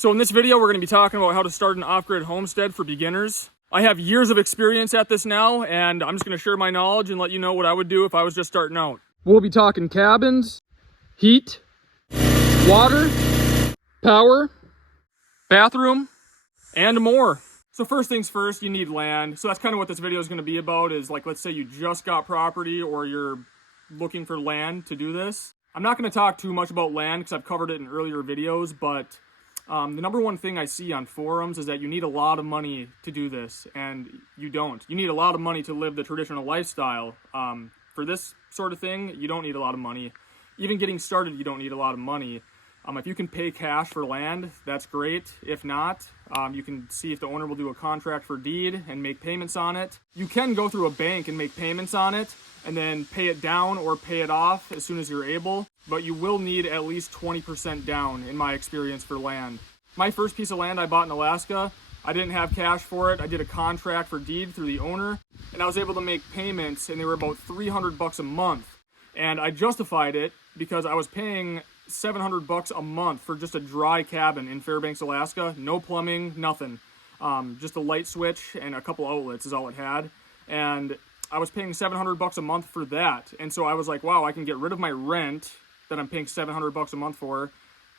So in this video, we're going to be talking about how to start an off-grid homestead for beginners. I have years of experience at this now, and I'm just going to share my knowledge and let you know what I would do if I was just starting out. We'll be talking cabins, heat, water, power, bathroom, and more. So first things first, you need land. So that's kind of what this video is going to be about, is like, let's say you just got property or you're looking for land to do this. I'm not going to talk too much about land because I've covered it in earlier videos, but the number one thing I see on forums is that you need a lot of money to do this, and you don't. You need a lot of money to live the traditional lifestyle. For this sort of thing, you don't need a lot of money. Even getting started, you don't need a lot of money. If you can pay cash for land, that's great. If not, you can see if the owner will do a contract for deed and make payments on it. You can go through a bank and make payments on it and then pay it down or pay it off as soon as you're able, but you will need at least 20% down in my experience for land. My first piece of land I bought in Alaska, I didn't have cash for it. I did a contract for deed through the owner, and I was able to make payments, and they were about $300 a month. And I justified it because I was paying $700 a month for just a dry cabin in Fairbanks, Alaska. No plumbing, nothing. Just a light switch and a couple outlets is all it had. And I was paying $700 a month for that. And so I was like, wow, I can get rid of my rent that I'm paying $700 a month for,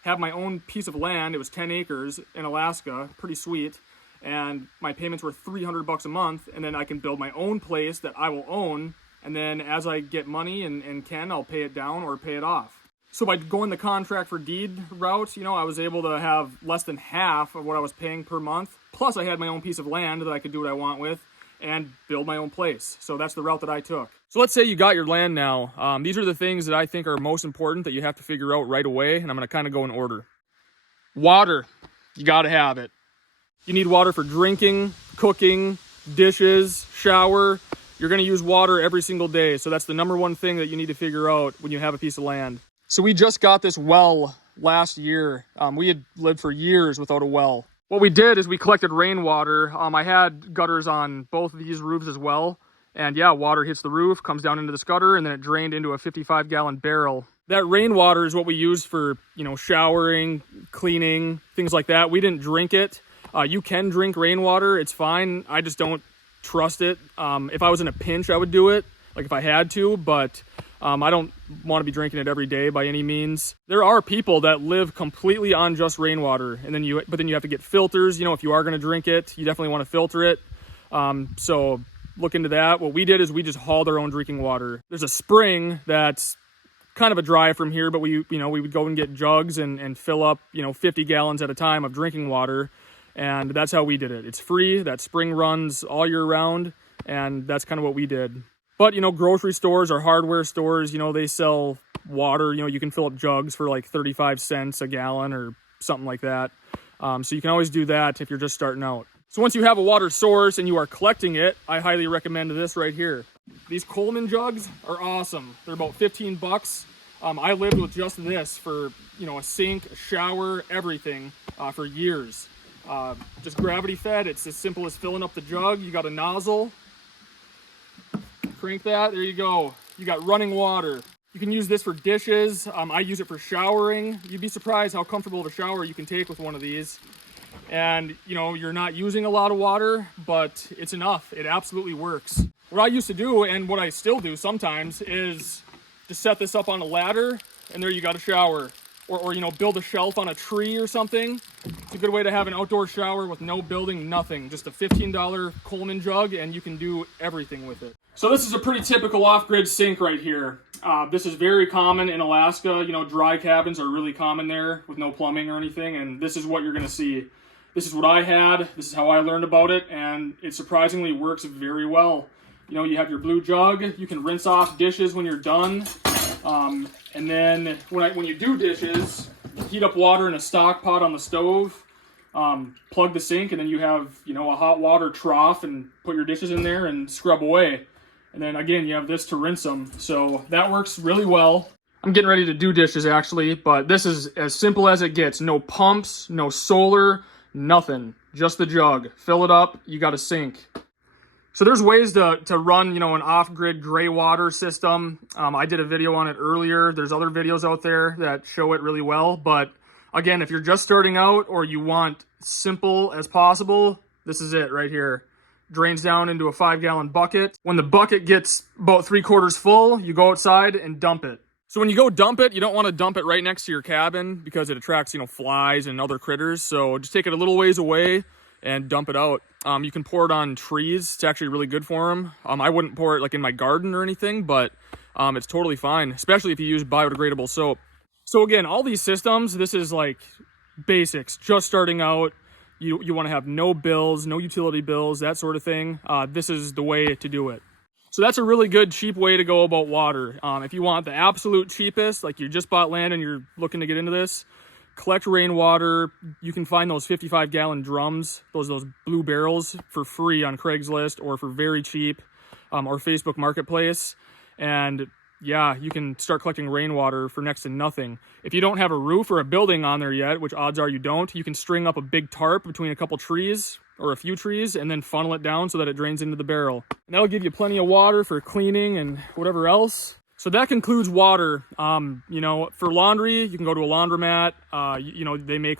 have my own piece of land. It was 10 acres in Alaska, pretty sweet. And my payments were $300 a month. And then I can build my own place that I will own. And then as I get money and can, I'll pay it down or pay it off. So by going the contract for deed route, I was able to have less than half of what I was paying per month. Plus I had my own piece of land that I could do what I want with and build my own place. So that's the route that I took. So let's say you got your land now. These are the things that I think are most important that you have to figure out right away. And I'm going to kind of go in order. Water, you got to have it. You need water for drinking, cooking, dishes, shower. You're going to use water every single day. So that's the number one thing that you need to figure out when you have a piece of land. So we just got this well last year. We had lived for years without a well. What we did is we collected rainwater. I had gutters on both of these roofs as well. And yeah, water hits the roof, comes down into this gutter, and then it drained into a 55-gallon barrel. That rainwater is what we used for, showering, cleaning, things like that. We didn't drink it. You can drink rainwater. It's fine. I just don't trust it. If I was in a pinch, I would do it, like if I had to, but I don't want to be drinking it every day by any means. There are people that live completely on just rainwater, and then you have to get filters. If you are going to drink it, you definitely want to filter it. So look into that. What we did is we just hauled our own drinking water. There's a spring that's kind of a drive from here, but we would go and get jugs and fill up, 50 gallons at a time of drinking water. And that's how we did it. It's free. That spring runs all year round. And that's kind of what we did. But, grocery stores or hardware stores, they sell water. You can fill up jugs for like 35 cents a gallon or something like that. So you can always do that if you're just starting out. So once you have a water source and you are collecting it, I highly recommend this right here. These Coleman jugs are awesome. They're about $15. I lived with just this for, a sink, a shower, everything for years. Just gravity fed. It's as simple as filling up the jug. You got a nozzle. Crank that, there you go. You got running water. You can use this for dishes. I use it for showering. You'd be surprised how comfortable of a shower you can take with one of these. And you're not using a lot of water, but it's enough. It absolutely works. What I used to do, and what I still do sometimes, is just set this up on a ladder, and there you got a shower. Or build a shelf on a tree or something. It's a good way to have an outdoor shower with no building, nothing. Just a $15 Coleman jug, and you can do everything with it. So this is a pretty typical off-grid sink right here. This is very common in Alaska. Dry cabins are really common there with no plumbing or anything, and this is what you're going to see. This is what I had. This is how I learned about it, and it surprisingly works very well. You have your blue jug. You can rinse off dishes when you're done. And then when you do dishes, heat up water in a stock pot on the stove, plug the sink, and then you have, a hot water trough, and put your dishes in there and scrub away. And then again, you have this to rinse them. So that works really well. I'm getting ready to do dishes actually, but this is as simple as it gets. No pumps, no solar, nothing. Just the jug. Fill it up, you got a sink. So there's ways to run, an off-grid gray water system. I did a video on it earlier. There's other videos out there that show it really well, but Again, if you're just starting out or you want simple as possible, this is it right here. Drains down into a 5-gallon bucket. When the bucket gets about 3/4 full, you go outside and dump it. So when you go dump it, you don't want to dump it right next to your cabin because it attracts, flies and other critters. So just take it a little ways away and dump it out. You can pour it on trees. It's actually really good for them. I wouldn't pour it like in my garden or anything, but it's totally fine, especially if you use biodegradable soap. So again, all these systems, this is like basics, just starting out. You want to have no bills, no utility bills, that sort of thing. This is the way to do it. So that's a really good, cheap way to go about water. If you want the absolute cheapest, like you just bought land and you're looking to get into this, collect rainwater. You can find those 55-gallon drums, those blue barrels, for free on Craigslist or for very cheap, or Facebook Marketplace. And yeah, you can start collecting rainwater for next to nothing. If you don't have a roof or a building on there yet, which odds are you don't, you can string up a big tarp between a couple trees or a few trees and then funnel it down so that it drains into the barrel. And that'll give you plenty of water for cleaning and whatever else. So that concludes water. For laundry, you can go to a laundromat. They make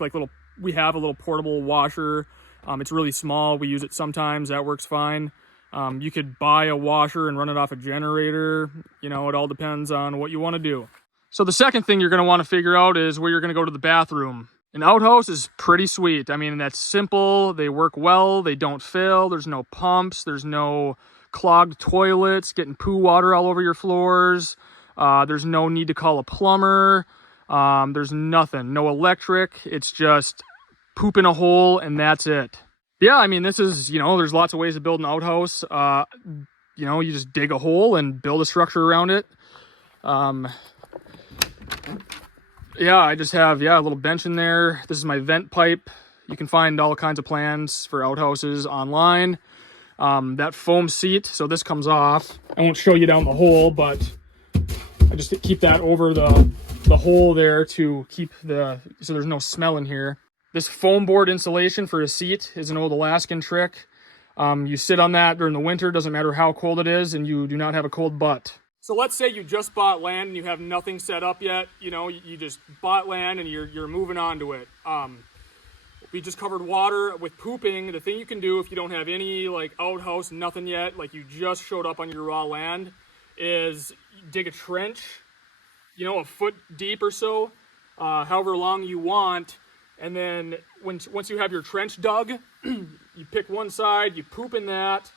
we have a little portable washer. It's really small. We use it sometimes. That works fine. You could buy a washer and run it off a generator. It all depends on what you want to do. So the second thing you're going to want to figure out is where you're going to go to the bathroom. An outhouse is pretty sweet. I mean, that's simple. They work well. They don't fail. There's no pumps. There's no clogged toilets, getting poo water all over your floors. There's no need to call a plumber. There's nothing. No electric. It's just poop in a hole and that's it. Yeah, I mean, this is, there's lots of ways to build an outhouse. You just dig a hole and build a structure around it. I just have, a little bench in there. This is my vent pipe. You can find all kinds of plans for outhouses online. That foam seat, so this comes off. I won't show you down the hole, but I just keep that over the hole there to keep so there's no smell in here. This foam board insulation for a seat is an old Alaskan trick. You sit on that during the winter, doesn't matter how cold it is, and you do not have a cold butt. So let's say you just bought land and you have nothing set up yet. You just bought land and you're moving on to it. We just covered water with pooping. The thing you can do if you don't have any outhouse, nothing yet, like you just showed up on your raw land, is dig a trench, a foot deep or so, however long you want. And then once you have your trench dug, you pick one side, you poop in that,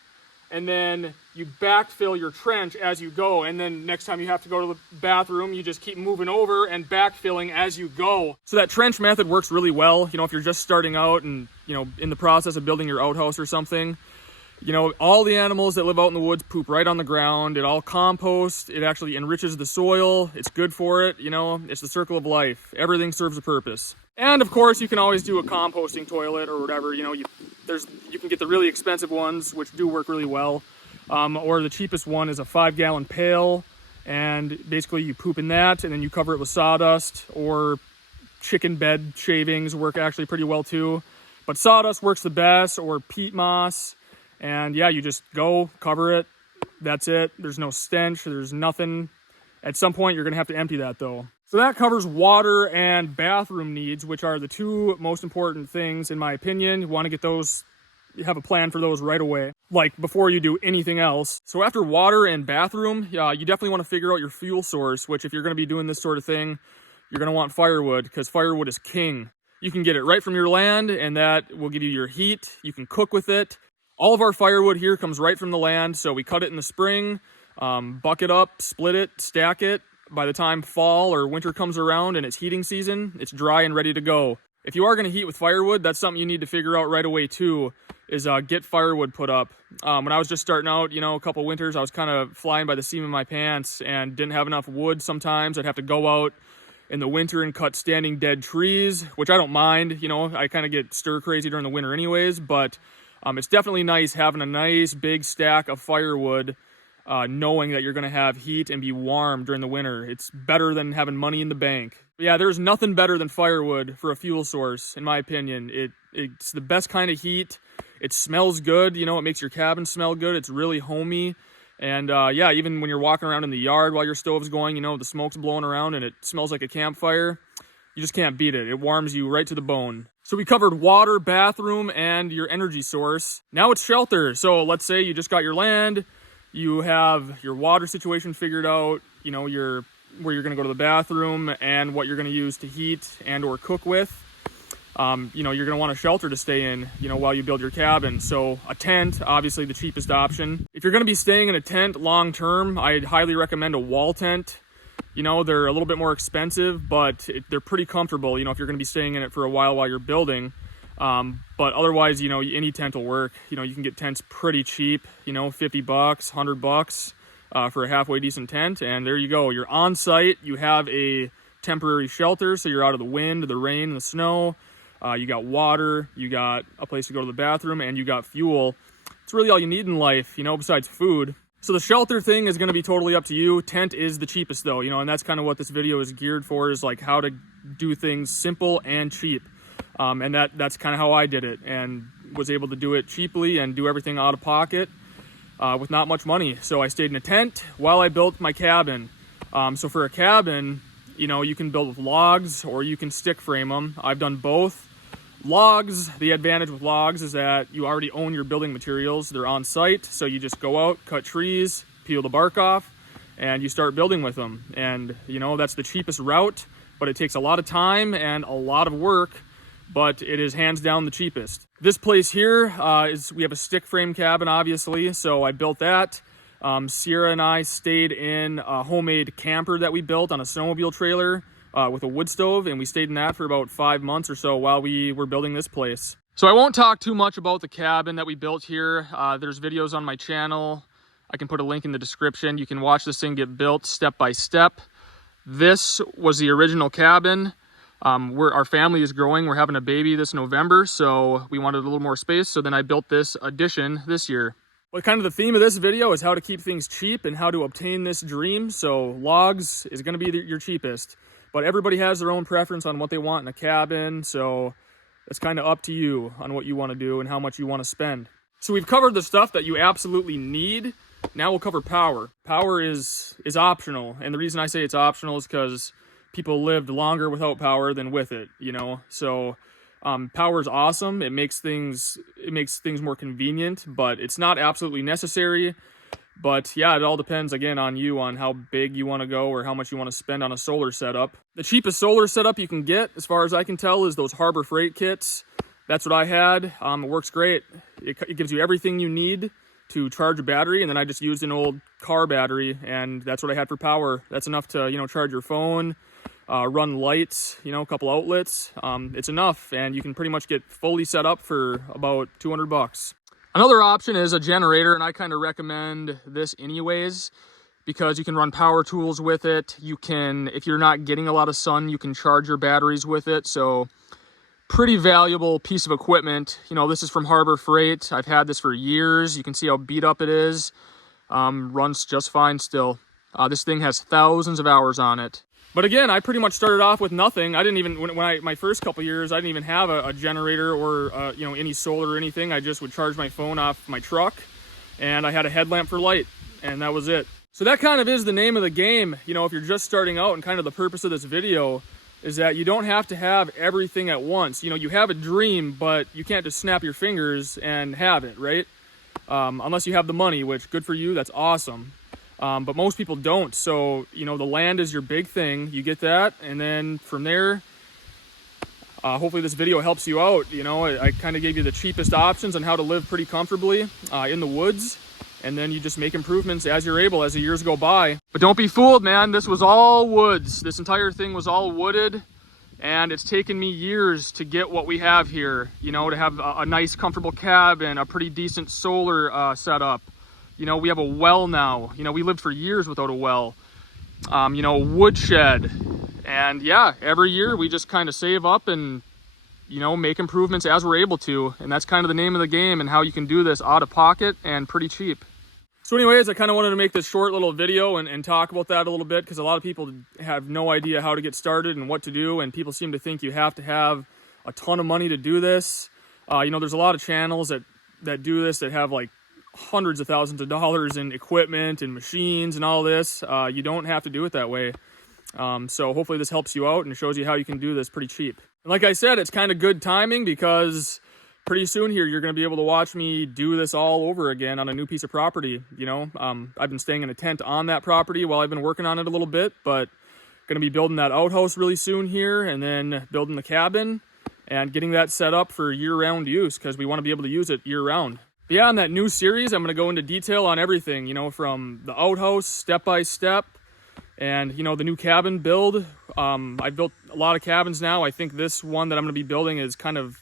and then you backfill your trench as you go. And then next time you have to go to the bathroom, you just keep moving over and backfilling as you go. So that trench method works really well. If you're just starting out and, in the process of building your outhouse or something, all the animals that live out in the woods poop right on the ground. It all composts. It actually enriches the soil. It's good for it. It's the circle of life. Everything serves a purpose. And of course, you can always do a composting toilet or whatever. You can get the really expensive ones, which do work really well. Or the cheapest one is a 5-gallon pail. And basically you poop in that and then you cover it with sawdust, or chicken bed shavings work actually pretty well too. But sawdust works the best, or peat moss. And you just go cover it. That's it. There's no stench. There's nothing. At some point, you're going to have to empty that though. So that covers water and bathroom needs, which are the two most important things in my opinion. You want to get those, you have a plan for those right away, like before you do anything else. So after water and bathroom, you definitely want to figure out your fuel source, which if you're going to be doing this sort of thing, you're going to want firewood, because firewood is king. You can get it right from your land and that will give you your heat. You can cook with it. All of our firewood here comes right from the land, so we cut it in the spring, buck it up, split it, stack it. By the time fall or winter comes around and it's heating season, it's dry and ready to go. If you are going to heat with firewood, that's something you need to figure out right away too, is get firewood put up. When I was just starting out, a couple winters, I was kind of flying by the seam of my pants and didn't have enough wood sometimes. I'd have to go out in the winter and cut standing dead trees, which I don't mind. I kind of get stir crazy during the winter anyways, but it's definitely nice having a nice big stack of firewood, knowing that you're going to have heat and be warm during the winter. It's better than having money in the bank. But yeah, there's nothing better than firewood for a fuel source, in my opinion. It's the best kind of heat. It smells good. It makes your cabin smell good. It's really homey. And even when you're walking around in the yard while your stove's going, the smoke's blowing around and it smells like a campfire. You just can't beat it. It warms you right to the bone. So we covered water, bathroom, and your energy source. Now it's shelter. So let's say you just got your land, you have your water situation figured out, you know, where you're gonna go to the bathroom and what you're gonna use to heat and or cook with. You know, you're gonna want a shelter to stay in, you know, while you build your cabin. So a tent, obviously the cheapest option. If you're gonna be staying in a tent long-term, I'd highly recommend a wall tent. You know, they're a little bit more expensive, but they're pretty comfortable, you know, if you're gonna be staying in it for a while you're building. But otherwise, you know, any tent will work. You know, you can get tents pretty cheap, you know, 50 bucks, 100 bucks for a halfway decent tent. And there you go. You're on site. You have a temporary shelter, so you're out of the wind, the rain, and the snow. You got water, you got a place to go to the bathroom, and you got fuel. It's really all you need in life, you know, besides food. So the shelter thing is going to be totally up to you. Tent is the cheapest though, you know, and that's kind of what this video is geared for, is like how to do things simple and cheap. And that's kind of how I did it, and was able to do it cheaply and do everything out of pocket with not much money. So I stayed in a tent while I built my cabin. So for a cabin, you know, you can build with logs or you can stick frame them. I've done both. Logs, the advantage with logs is that you already own your building materials. They're on site, so you just go out, cut trees, peel the bark off, and you start building with them. And, you know, that's the cheapest route, but it takes a lot of time and a lot of work, but it is hands down the cheapest. This place here we have a stick frame cabin, obviously, so I built that. Sierra and I stayed in a homemade camper that we built on a snowmobile trailer with a wood stove, and we stayed in that for about 5 months or so while we were building this place. So I won't talk too much about the cabin that we built here. There's videos on my channel. I can put a link in the description. You can watch this thing get built step by step. This was the original cabin. Our family is growing. We're having a baby this November, so we wanted a little more space. So then I built this addition this year. But kind of the theme of this video is how to keep things cheap and how to obtain this dream. So logs is going to be your cheapest, but everybody has their own preference on what they want in a cabin. So it's kind of up to you on what you want to do and how much you want to spend. So we've covered the stuff that you absolutely need. Now we'll cover power. Power is optional. And the reason I say it's optional is because people lived longer without power than with it, you know? So power is awesome. It makes things more convenient, but it's not absolutely necessary. But yeah, it all depends again on you, on how big you want to go or how much you want to spend on a solar setup. The cheapest solar setup you can get, as far as I can tell, is those Harbor Freight kits. That's what I had. It works great. It gives you everything you need to charge a battery, and then I just used an old car battery, and that's what I had for power. That's enough to, you know, charge your phone, run lights, you know, a couple outlets. It's enough, and you can pretty much get fully set up for about 200 bucks. Another option is a generator, and I kind of recommend this anyways, because you can run power tools with it. You can, if you're not getting a lot of sun, you can charge your batteries with it. So pretty valuable piece of equipment. You know, this is from Harbor Freight. I've had this for years. You can see how beat up it is. Runs just fine still. This thing has thousands of hours on it. But again, I pretty much started off with nothing. I didn't even, my first couple years, I didn't even have a generator or, you know, any solar or anything. I just would charge my phone off my truck, and I had a headlamp for light, and that was it. So that kind of is the name of the game. You know, if you're just starting out, and kind of the purpose of this video is that you don't have to have everything at once. You know, you have a dream, but you can't just snap your fingers and have it, right? Unless you have the money, which good for you, that's awesome. But most people don't. So, you know, the land is your big thing. You get that, and then from there, hopefully this video helps you out. You know, I kind of gave you the cheapest options on how to live pretty comfortably in the woods, and then you just make improvements as you're able as the years go by. But don't be fooled, man. This was all woods. This entire thing was all wooded, and it's taken me years to get what we have here. You know, to have a nice, comfortable cabin, a pretty decent solar setup. You know, we have a well now. You know, we lived for years without a well. You know, woodshed. And yeah, every year we just kind of save up and, you know, make improvements as we're able to. And that's kind of the name of the game, and how you can do this out of pocket and pretty cheap. So anyways, I kind of wanted to make this short little video and talk about that a little bit, because a lot of people have no idea how to get started and what to do. And people seem to think you have to have a ton of money to do this. You know, there's a lot of channels that do this that have like hundreds of thousands of dollars in equipment and machines and all this. You don't have to do it that way. So hopefully this helps you out and shows you how you can do this pretty cheap. And like I said, it's kind of good timing because pretty soon here, you're going to be able to watch me do this all over again on a new piece of property. You know, I've been staying in a tent on that property while I've been working on it a little bit, but going to be building that outhouse really soon here, and then building the cabin and getting that set up for year-round use because we want to be able to use it year-round. But yeah, in that new series, I'm going to go into detail on everything, you know, from the outhouse step-by-step and, you know, the new cabin build. I've built a lot of cabins now. I think this one that I'm going to be building is kind of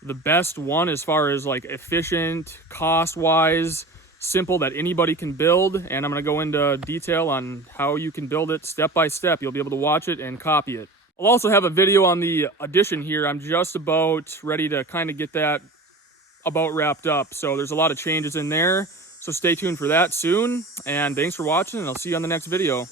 the best one as far as like efficient, cost-wise, simple, that anybody can build. And I'm going to go into detail on how you can build it step by step. You'll be able to watch it and copy it. I'll also have a video on the addition here. I'm just about ready to kind of get that about wrapped up. So there's a lot of changes in there. So stay tuned for that soon. And thanks for watching, and I'll see you on the next video.